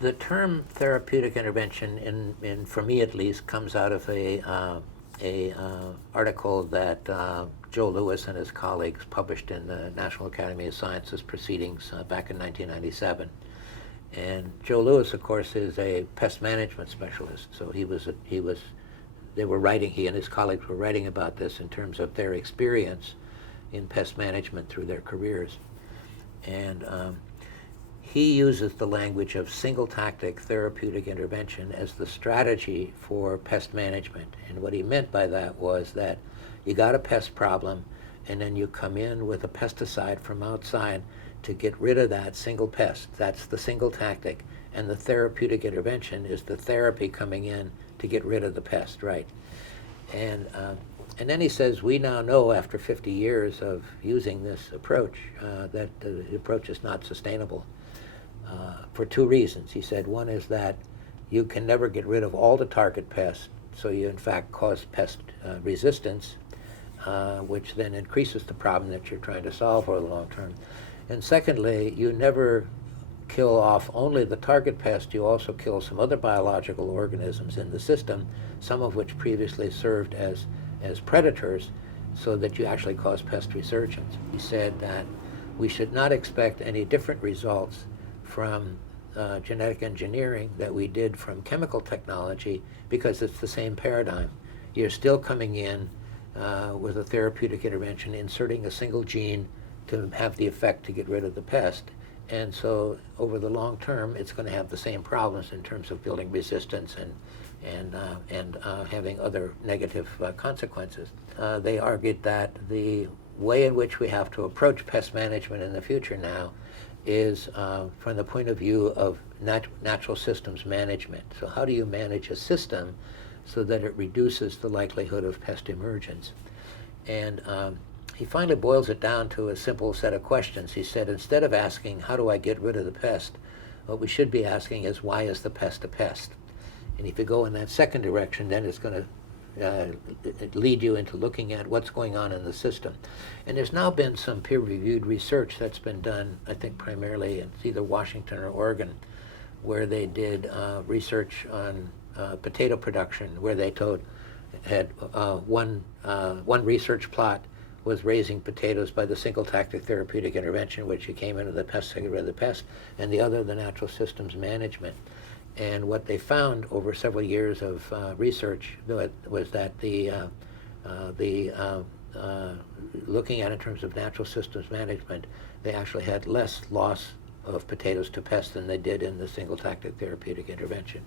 The term therapeutic intervention, for me at least, comes out of a article that Joe Lewis and his colleagues published in the National Academy of Sciences Proceedings back in 1997. And Joe Lewis, of course, is a pest management specialist. So they were writing, he and his colleagues were writing about this in terms of their experience in pest management through their careers. And he uses the language of single tactic therapeutic intervention as the strategy for pest management. And what he meant by that was that you got a pest problem, and then you come in with a pesticide from outside to get rid of that single pest. That's the single tactic. And the therapeutic intervention is the therapy coming in to get rid of the pest, right? And then he says, we now know after 50 years of using this approach that the approach is not sustainable for two reasons. He said one is that you can never get rid of all the target pests, so you in fact cause pest resistance, which then increases the problem that you're trying to solve over the long term. And secondly, you never kill off only the target pest, you also kill some other biological organisms in the system, some of which previously served as predators, so that you actually cause pest resurgence. He said that we should not expect any different results from genetic engineering that we did from chemical technology, because it's the same paradigm. You're still coming in with a therapeutic intervention, inserting a single gene to have the effect to get rid of the pest. And so over the long term, it's going to have the same problems in terms of building resistance and having other negative consequences. They argued that the way in which we have to approach pest management in the future now is from the point of view of natural systems management. So how do you manage a system so that it reduces the likelihood of pest emergence? And he finally boils it down to a simple set of questions. He said, instead of asking, how do I get rid of the pest, what we should be asking is, why is the pest a pest? And if you go in that second direction, then it's going to lead you into looking at what's going on in the system. And there's now been some peer-reviewed research that's been done, I think primarily in either Washington or Oregon, where they did research on potato production, where they had one research plot was raising potatoes by the single tactic therapeutic intervention, which you came into the pest to get rid of the pest, and the other, the natural systems management. And what they found over several years of research was that looking at it in terms of natural systems management, they actually had less loss of potatoes to pests than they did in the single tactic therapeutic intervention.